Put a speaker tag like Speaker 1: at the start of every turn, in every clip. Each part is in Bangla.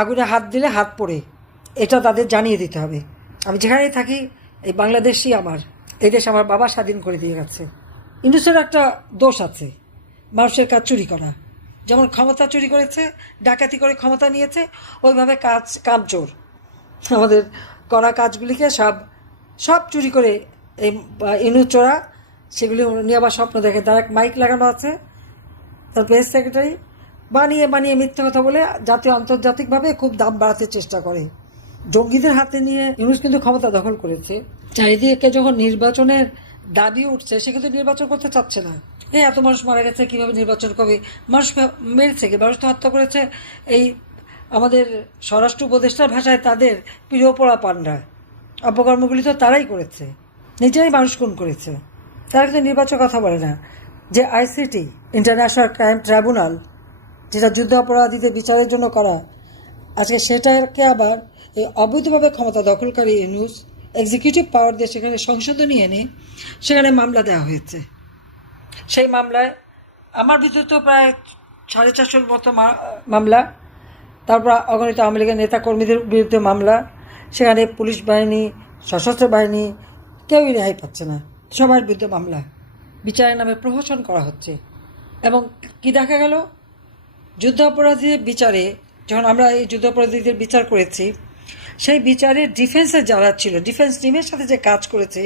Speaker 1: আগুনে হাত দিলে হাত পড়ে এটা তাদের জানিয়ে দিতে হবে আমি যেখানেই থাকি এই বাংলাদেশই আমার এই দেশ আমার বাবা স্বাধীন করে দিয়ে গেছে ইন্ডুসের একটা দোষ আছে মানুষের কাজ চুরি করা যেমন ক্ষমতা চুরি করেছে ডাকাতি করে ক্ষমতা নিয়েছে ওইভাবে কাজ কামচোর আমাদের করা কাজগুলিকে সব সব চুরি করে এই ইনুচোরা সেগুলি নিয়ে আবার স্বপ্ন দেখে তার এক মাইক লাগানো আছে তার প্রেস সেক্রেটারি বানিয়ে বানিয়ে মিথ্যা কথা বলে যাতে আন্তর্জাতিকভাবে খুব দাম বাড়াতে চেষ্টা করে জঙ্গিদের হাতে নিয়ে ইউনুস কিন্তু ক্ষমতা দখল করেছে চারিদিকে যখন নির্বাচনের দাবি উঠছে সে কিন্তু নির্বাচন করতে চাচ্ছে না হ্যাঁ এত মানুষ মারা গেছে কিভাবে নির্বাচন করবে মানুষ মেরেছে কি মানুষ তো হত্যা করেছে এই আমাদের স্বরাষ্ট্র উপদেষ্টার ভাষায় তাদের প্রিয় পড়া পান্ডা অপকর্মগুলি তো তারাই করেছে নিজেরাই মানুষ খুন করেছে তারা কিন্তু নির্বাচন কথা বলে না যে আইসিটি ইন্টারন্যাশনাল ক্রাইম ট্রাইব্যুনাল যেটা যুদ্ধাপরাধীদের বিচারের জন্য করা আজকে সেটাকে আবার এই অবৈধভাবে ক্ষমতা দখলকারী নিউজ এক্সিকিউটিভ পাওয়ার দিয়ে সেখানে সংশোধনী এনে সেখানে মামলা দেওয়া হয়েছে সেই মামলায় আমার তো প্রায় সাড়ে চারশোর মতো মামলা তারপর অগণিত আওয়ামী লীগের নেতাকর্মীদের বিরুদ্ধে মামলা সেখানে পুলিশ বাহিনী সশস্ত্র বাহিনী কেউই রেহাই পাচ্ছে না সবার বিরুদ্ধে মামলা বিচারের নামে প্রহসন করা হচ্ছে এবং কি দেখা গেল যুদ্ধাপরাধীদের বিচারে যখন আমরা এই যুদ্ধাপরাধীদের বিচার করেছি সেই বিচারের ডিফেন্সে যারা ছিল ডিফেন্স টিমের সাথে যে কাজ করেছে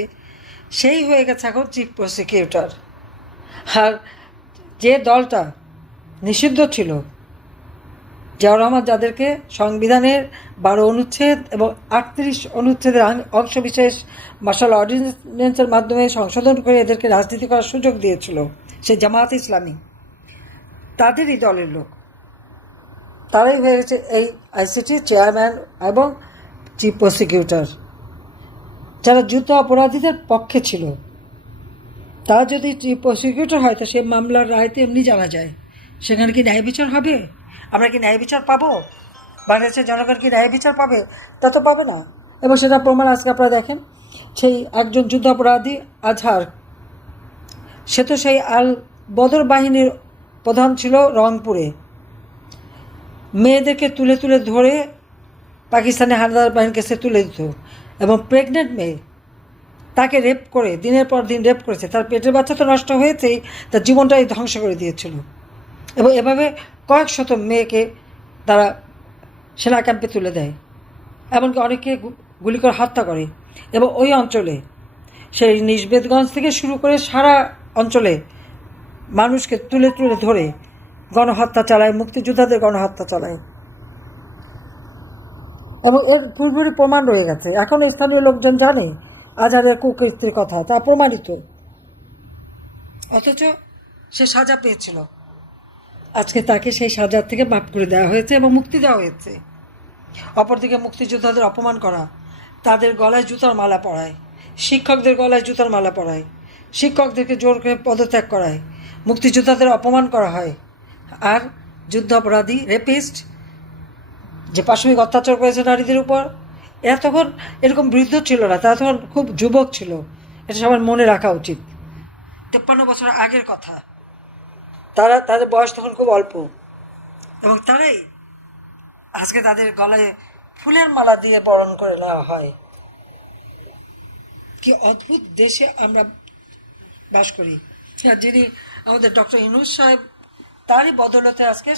Speaker 1: সেই হয়ে গেছে এখন চিফ প্রসিকিউটর আর যে দলটা নিষিদ্ধ ছিল জিয়াউর রহমান যাদেরকে সংবিধানের বারো অনুচ্ছেদ এবং আটত্রিশ অনুচ্ছেদের অংশ বিশেষ মার্শাল অর্ডিন্যান্সের মাধ্যমে সংশোধন করে এদেরকে রাজনীতি করার সুযোগ দিয়েছিল সে জামায়াত ইসলামী তাদেরই দলের লোক তারাই হয়ে গেছে এই আইসিটির চেয়ারম্যান এবং চিফ প্রসিকিউটর যারা যুদ্ধ অপরাধীদের পক্ষে ছিল তা যদি চিফ প্রসিকিউটর হয় তা সে মামলার রায়তে এমনি জানা যায় সেখানে কি ন্যায় বিচার হবে আমরা কি ন্যায় বিচার পাবো বাংলাদেশের জনগণ কি ন্যায় বিচার পাবে তা তো পাবে না এবং সেটা প্রমাণ আজকে আপনারা দেখেন সেই একজন যুদ্ধাপরাধী আজহার সে তো সেই আল বদর বাহিনীর প্রধান ছিল রংপুরে মেয়েদেরকে তুলে তুলে ধরে পাকিস্তানি হানাদার বাহিনীর কাছে তুলে দিত এবং প্রেগনেন্ট মেয়ে তাকে রেপ করে দিনের পর দিন রেপ করেছে তার পেটের বাচ্চা তো নষ্ট হয়েছেই তার জীবনটাই ধ্বংস করে দিয়েছিল এবং এভাবে কয়েক শত মেয়েকে তারা সেনা ক্যাম্পে তুলে দেয় এমনকি অনেকে গুলি করে হত্যা করে এবং ওই অঞ্চলে সেই নিজবেদগঞ্জ থেকে শুরু করে সারা অঞ্চলে মানুষকে তুলে তুলে ধরে গণহত্যা চালায় মুক্তিযোদ্ধাদের গণহত্যা চালায় এবং এর পুরোপুরি প্রমাণ রয়ে গেছে এখন স্থানীয় লোকজন জানে আজহারের কুকৃতির কথা তা প্রমাণিত অথচ সে সাজা পেয়েছিল আজকে তাকে সেই সাজার থেকে মাপ করে দেওয়া হয়েছে এবং মুক্তি দেওয়া হয়েছে অপরদিকে মুক্তিযোদ্ধাদের অপমান করা তাদের গলায় জুতার মালা পরায় শিক্ষকদের গলায় জুতার মালা পরায় শিক্ষকদেরকে জোর করে পদত্যাগ করায় মুক্তিযোদ্ধাদের অপমান করা হয় আর যুদ্ধ অপরাধী রেপিস্ট যে পাশবিক অত্যাচার করেছে নারীদের উপর এরা তখন এরকম বৃদ্ধ ছিল না তারা তখন খুব যুবক ছিল এটা সবার মনে রাখা উচিত তেপ্পান্ন বছর আগের কথা তারা তাদের বয়স তখন খুব অল্প এবং তারাই আজকে তাদের গলায় ফুলের মালা দিয়ে বরণ করে নেওয়া হয় কি অদ্ভুত দেশে আমরা বাস করি যিনি আমাদের ডক্টর ইনুস সাহেব তারই বদলতে আজকে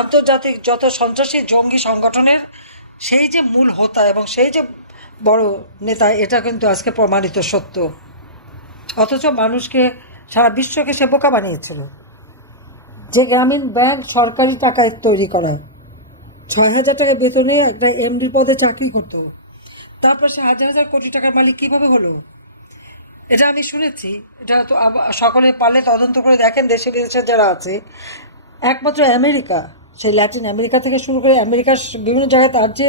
Speaker 1: আন্তর্জাতিক যত সন্ত্রাসী জঙ্গি সংগঠনের সেই যে মূল হোতা এবং সেই যে বড় নেতা এটা কিন্তু আজকে প্রমাণিত সত্য অথচ মানুষকে সারা বিশ্বকে সে বোকা বানিয়েছিল যে গ্রামীণ ব্যাংক সরকারি টাকায় তৈরি করা ছয় হাজার টাকা বেতনে একটা এমডি পদে চাকরি করতো তারপর সে হাজার হাজার কোটি টাকার মালিক কীভাবে হলো এটা আমি শুনেছি এটা তো সকলে পারলে তদন্ত করে দেখেন দেশে বিদেশে যারা আছে একমাত্র আমেরিকা সেই ল্যাটিন আমেরিকা থেকে শুরু করে আমেরিকার বিভিন্ন জায়গায় তার যে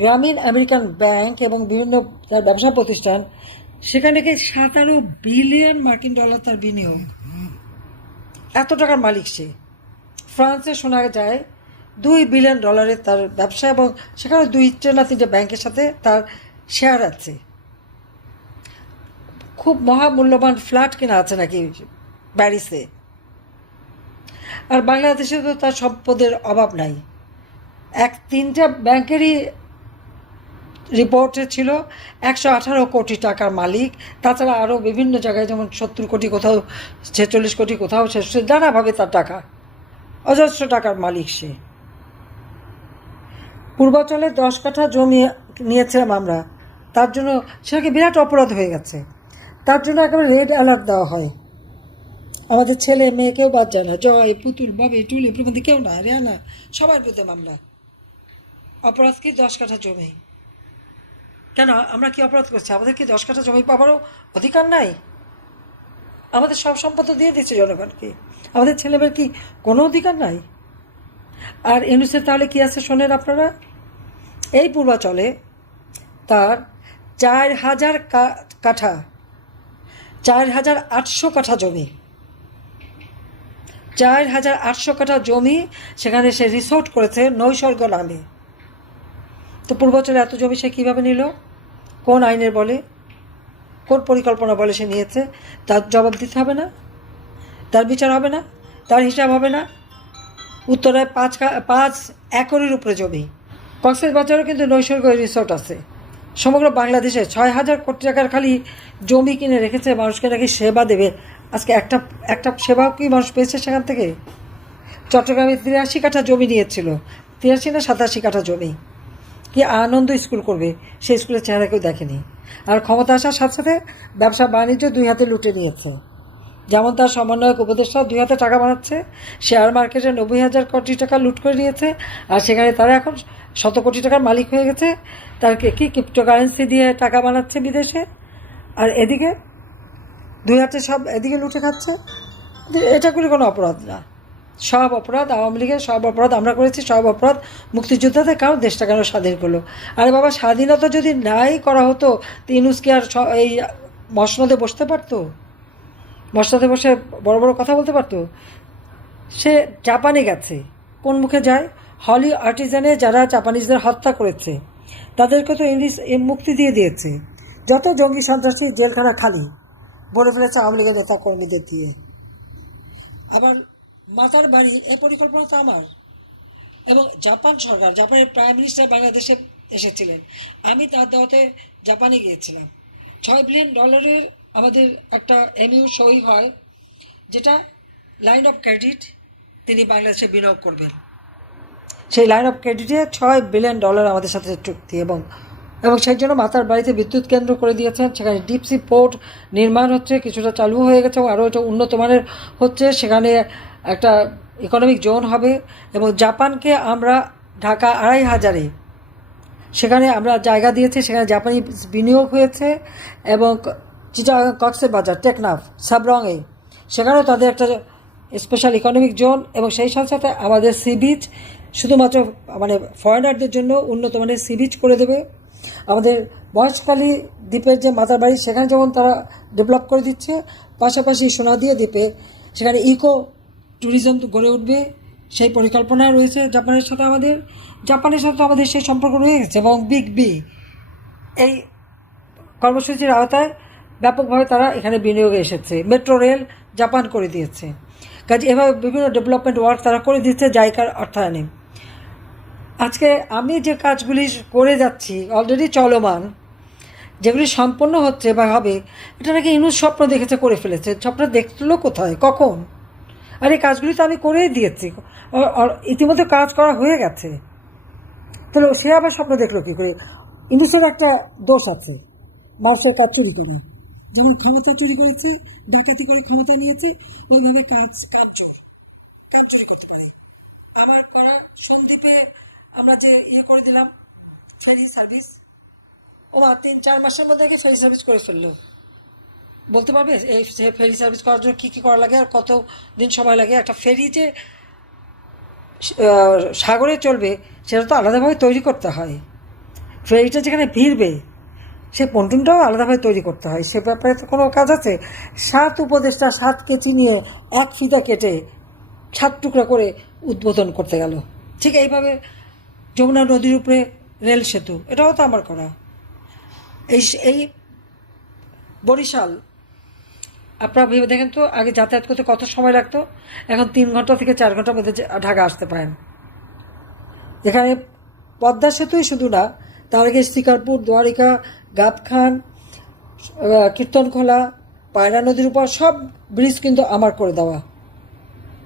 Speaker 1: গ্রামীণ আমেরিকান ব্যাংক এবং বিভিন্ন তার ব্যবসা প্রতিষ্ঠান সেখান থেকে সাতারো বিলিয়ন মার্কিন ডলার তার বিনিয়োগ এত টাকার মালিক সে ফ্রান্সে শোনা যায় দুই বিলিয়ন ডলারের তার ব্যবসা এবং সেখানে দুই না তিনটে ব্যাংকের সাথে তার শেয়ার আছে খুব মহামূল্যবান ফ্ল্যাট কেনা আছে নাকি প্যারিসে আর বাংলাদেশে তো তার সম্পদের অভাব নাই এক তিনটা ব্যাংকেরই রিপোর্টে ছিল একশো আঠারো কোটি টাকার মালিক তাছাড়া আরও বিভিন্ন জায়গায় যেমন সত্তর কোটি কোথাও ছেচল্লিশ কোটি কোথাও সে নানাভাবে তার টাকা অজস্র টাকার মালিক সে পূর্বাচলে দশ কাঠা জমি নিয়েছিলাম আমরা তার জন্য সেটাকে বিরাট অপরাধ হয়ে গেছে তার জন্য একেবারে রেড অ্যালার্ট দেওয়া হয় আমাদের ছেলে মেয়ে কেউ বাদ যায় না জয় পুতুল ববে টুলি প্রবন্ধে কেউ না রেহানা সবার বিরুদ্ধে মামলা অপরাধ কি দশ কাঠা জমি কেন আমরা কি অপরাধ করছি আমাদের কি দশ কাঠা জমি পাবারও অধিকার নাই আমাদের সব সম্পদ দিয়ে দিচ্ছে জনগণকে আমাদের ছেলেমেয়ের কি কোনো অধিকার নাই আর এনুসে তাহলে কি আছে শোনেন আপনারা এই পূর্বাচলে তার চার হাজার কাঠা চার হাজার আটশো কাঠা জমি চার হাজার আটশো কাঠা জমি সেখানে সে রিসোর্ট করেছে নৈসর্গ নামে তো পূর্বচলে এত জমি সে কীভাবে নিল কোন আইনের বলে কোন পরিকল্পনা বলে সে নিয়েছে তার জবাব দিতে হবে না তার বিচার হবে না তার হিসাব হবে না উত্তরায় পাঁচ পাঁচ একরের উপরে জমি বাজারও কিন্তু নৈসর্গ রিসোর্ট আছে সমগ্র বাংলাদেশে ছয় হাজার কোটি টাকার খালি জমি কিনে রেখেছে মানুষকে নাকি সেবা দেবে আজকে একটা একটা সেবাও কি মানুষ পেয়েছে সেখান থেকে চট্টগ্রামে তিরাশি কাঠা জমি নিয়েছিল তিরাশি না সাতাশি কাঠা জমি কি আনন্দ স্কুল করবে সেই স্কুলের চেহারা কেউ দেখেনি আর ক্ষমতা আসার সাথে সাথে ব্যবসা বাণিজ্য দুই হাতে লুটে নিয়েছে যেমন তার সমন্বয়ক উপদেষ্টা দুই হাতে টাকা বানাচ্ছে শেয়ার মার্কেটে নব্বই হাজার কোটি টাকা লুট করে নিয়েছে আর সেখানে তারা এখন শত কোটি টাকার মালিক হয়ে গেছে তার কি ক্রিপ্টোকারেন্সি দিয়ে টাকা বানাচ্ছে বিদেশে আর এদিকে দুই হাতে সব এদিকে লুটে খাচ্ছে এটা করে কোনো অপরাধ না সব অপরাধ আওয়ামী লীগের সব অপরাধ আমরা করেছি সব অপরাধ মুক্তিযোদ্ধাদের কারণ দেশটা কেন স্বাধীন করলো আরে বাবা স্বাধীনতা যদি নাই করা হতো ইনুসকে আর এই মশনদে বসতে পারতো বর্ষাতে বসে বড় বড় কথা বলতে পারতো সে জাপানে গেছে কোন মুখে যায় হলি আর্টিজানে যারা জাপানিজদের হত্যা করেছে তাদেরকে তো ইংলিশ মুক্তি দিয়ে দিয়েছে যত জঙ্গি সন্ত্রাসী জেলখানা খালি বলে ফেলেছে আওয়ামী লীগের নেতা কর্মীদের দিয়ে আবার মাতার বাড়ি এই পরিকল্পনা তো আমার এবং জাপান সরকার জাপানের প্রাইম মিনিস্টার বাংলাদেশে এসেছিলেন আমি তার দাওয়াতে জাপানে গিয়েছিলাম ছয় বিলিয়ন ডলারের আমাদের একটা এমইউ সই হয় যেটা লাইন অফ ক্রেডিট তিনি বাংলাদেশে বিনিয়োগ করবেন সেই লাইন অফ ক্রেডিটে ছয় বিলিয়ন ডলার আমাদের সাথে চুক্তি এবং এবং সেই জন্য মাতার বাড়িতে বিদ্যুৎ কেন্দ্র করে দিয়েছেন সেখানে ডিপসি পোর্ট নির্মাণ হচ্ছে কিছুটা চালু হয়ে গেছে এবং আরও এটা উন্নত মানের হচ্ছে সেখানে একটা ইকোনমিক জোন হবে এবং জাপানকে আমরা ঢাকা আড়াই হাজারে সেখানে আমরা জায়গা দিয়েছি সেখানে জাপানি বিনিয়োগ হয়েছে এবং চিটাগাং বাজার টেকনাফ সাবরংয়ে সেখানেও তাদের একটা স্পেশাল ইকোনমিক জোন এবং সেই সাথে সাথে আমাদের সি বিচ শুধুমাত্র মানে ফরেনারদের জন্য উন্নত মানের সি বিচ করে দেবে আমাদের বয়সকালী দ্বীপের যে মাতার বাড়ি সেখানে যেমন তারা ডেভেলপ করে দিচ্ছে পাশাপাশি সোনাদিয়া দ্বীপে সেখানে ইকো ট্যুরিজম গড়ে উঠবে সেই পরিকল্পনা রয়েছে জাপানের সাথে আমাদের জাপানের সাথে আমাদের সেই সম্পর্ক রয়ে গেছে এবং বিগ বি এই কর্মসূচির আওতায় ব্যাপকভাবে তারা এখানে বিনিয়োগে এসেছে মেট্রো রেল জাপান করে দিয়েছে কাজে এভাবে বিভিন্ন ডেভেলপমেন্ট ওয়ার্ক তারা করে দিচ্ছে জায়গার অর্থায়নে আজকে আমি যে কাজগুলি করে যাচ্ছি অলরেডি চলমান যেগুলি সম্পন্ন হচ্ছে বা হবে এটা নাকি ইনুজ স্বপ্ন দেখেছে করে ফেলেছে স্বপ্ন দেখলো কোথায় কখন আর এই কাজগুলি তো আমি করেই দিয়েছি ইতিমধ্যে কাজ করা হয়ে গেছে তাহলে সে আবার স্বপ্ন দেখলো কী করে ইনুসের একটা দোষ আছে মানুষের কাজ চুরি করে যেমন ক্ষমতা চুরি করেছে ডাকাতি করে ক্ষমতা নিয়েছে ওইভাবে কাজ চোর কাজ চুরি করতে পারে আমার করা সন্দীপে আমরা যে ইয়ে করে দিলাম ফেরি সার্ভিস ও তিন চার মাসের মধ্যে আগে ফেরি সার্ভিস করে ফেললো বলতে পারবে এই ফেরি সার্ভিস করার জন্য কী কী করা লাগে আর কত দিন সময় লাগে একটা ফেরি যে সাগরে চলবে সেটা তো আলাদাভাবে তৈরি করতে হয় ফেরিটা যেখানে ভিড়বে সে পন্টুনটাও আলাদাভাবে তৈরি করতে হয় সে ব্যাপারে তো কোনো কাজ আছে সাত উপদেষ্টা সাত কেচি নিয়ে এক ফিতা কেটে সাত টুকরা করে উদ্বোধন করতে গেল ঠিক এইভাবে যমুনা নদীর উপরে রেল সেতু এটাও তো আমার করা এই এই বরিশাল আপনারা ভেবে দেখেন তো আগে যাতায়াত করতে কত সময় লাগতো এখন তিন ঘন্টা থেকে চার ঘন্টার মধ্যে ঢাকা আসতে পারেন এখানে পদ্মা সেতুই শুধু না আগে শিকারপুর দ্বারিকা গাবখান কীর্তনখোলা পায়রা নদীর উপর সব ব্রিজ কিন্তু আমার করে দেওয়া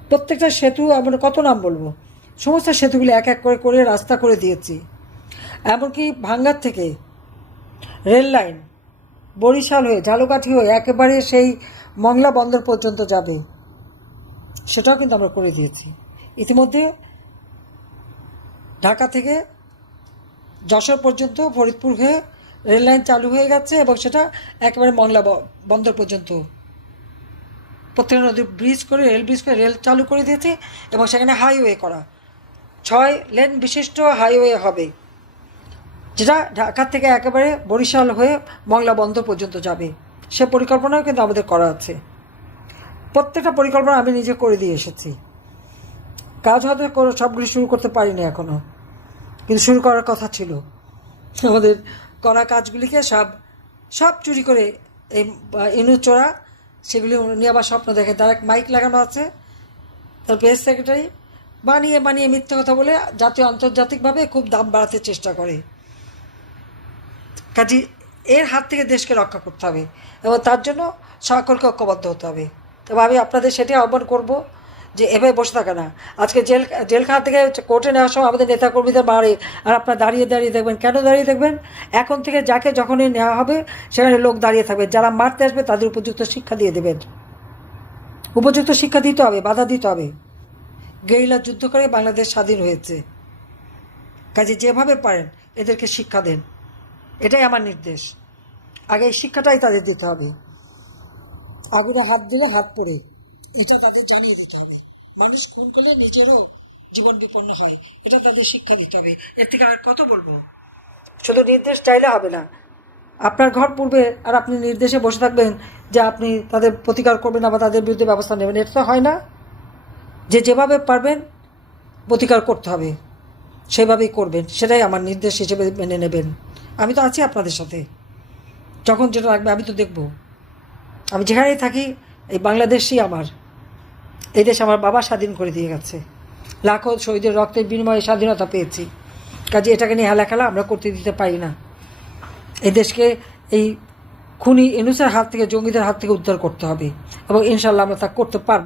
Speaker 1: প্রত্যেকটা সেতু আমরা কত নাম বলবো সমস্ত সেতুগুলি এক এক করে করে রাস্তা করে দিয়েছি এমনকি ভাঙ্গার থেকে রেল লাইন বরিশাল হয়ে ঝালুকাঠি হয়ে একেবারে সেই মংলা বন্দর পর্যন্ত যাবে সেটাও কিন্তু আমরা করে দিয়েছি ইতিমধ্যে ঢাকা থেকে যশোর পর্যন্ত ফরিদপুর হয়ে রেললাইন চালু হয়ে গেছে এবং সেটা একেবারে মংলা বন্দর পর্যন্ত প্রত্যেক নদী ব্রিজ করে রেল ব্রিজ করে রেল চালু করে দিয়েছে এবং সেখানে হাইওয়ে করা ছয় লেন বিশিষ্ট হাইওয়ে হবে যেটা ঢাকা থেকে একেবারে বরিশাল হয়ে মংলা বন্দর পর্যন্ত যাবে সে পরিকল্পনাও কিন্তু আমাদের করা আছে প্রত্যেকটা পরিকল্পনা আমি নিজে করে দিয়ে এসেছি কাজ হয়তো সবগুলি শুরু করতে পারিনি এখনও কিন্তু শুরু করার কথা ছিল আমাদের করা কাজগুলিকে সব সব চুরি করে এই ইনু চোরা সেগুলি নিয়ে আবার স্বপ্ন দেখে তার এক মাইক লাগানো আছে তার প্রেস সেক্রেটারি বানিয়ে বানিয়ে মিথ্যে কথা বলে জাতীয় আন্তর্জাতিকভাবে খুব দাম বাড়াতে চেষ্টা করে কাজে এর হাত থেকে দেশকে রক্ষা করতে হবে এবং তার জন্য সকলকে ঐক্যবদ্ধ হতে হবে তবে আমি আপনাদের সেটি আহ্বান করবো যে এভাবে বসে থাকে না আজকে জেল জেলখানা থেকে কোর্টে নেওয়ার সময় আমাদের নেতাকর্মীদের বাড়ি আর আপনার দাঁড়িয়ে দাঁড়িয়ে দেখবেন কেন দাঁড়িয়ে দেখবেন এখন থেকে যাকে যখনই নেওয়া হবে সেখানে লোক দাঁড়িয়ে থাকবে যারা মারতে আসবে তাদের উপযুক্ত শিক্ষা দিয়ে দেবেন উপযুক্ত শিক্ষা দিতে হবে বাধা দিতে হবে গেরিলা যুদ্ধ করে বাংলাদেশ স্বাধীন হয়েছে কাজে যেভাবে পারেন এদেরকে শিক্ষা দেন এটাই আমার নির্দেশ আগে এই শিক্ষাটাই তাদের দিতে হবে আগুনে হাত দিলে হাত পড়ে এটা তাদের জানিয়ে দিতে হবে মানুষ খুন করলে নিজেরও জীবন বিপন্ন হয় এটা তাদের শিক্ষা দিতে হবে এর থেকে আর কত বলবো শুধু নির্দেশ চাইলে হবে না আপনার ঘর পূর্বে আর আপনি নির্দেশে বসে থাকবেন যে আপনি তাদের প্রতিকার করবেন বা তাদের বিরুদ্ধে ব্যবস্থা নেবেন এটা হয় না যে যেভাবে পারবেন প্রতিকার করতে হবে সেভাবেই করবেন সেটাই আমার নির্দেশ হিসেবে মেনে নেবেন আমি তো আছি আপনাদের সাথে যখন যেটা লাগবে আমি তো দেখব আমি যেখানেই থাকি এই বাংলাদেশই আমার এই দেশ আমার বাবা স্বাধীন করে দিয়ে গেছে লাখো শহীদের রক্তের বিনিময়ে স্বাধীনতা পেয়েছি কাজে এটাকে নিয়ে হেলাখেলা আমরা করতে দিতে পারি না এই দেশকে এই খুনি এনুসের হাত থেকে জঙ্গিদের হাত থেকে উদ্ধার করতে হবে এবং ইনশাল্লাহ আমরা তা করতে পারবো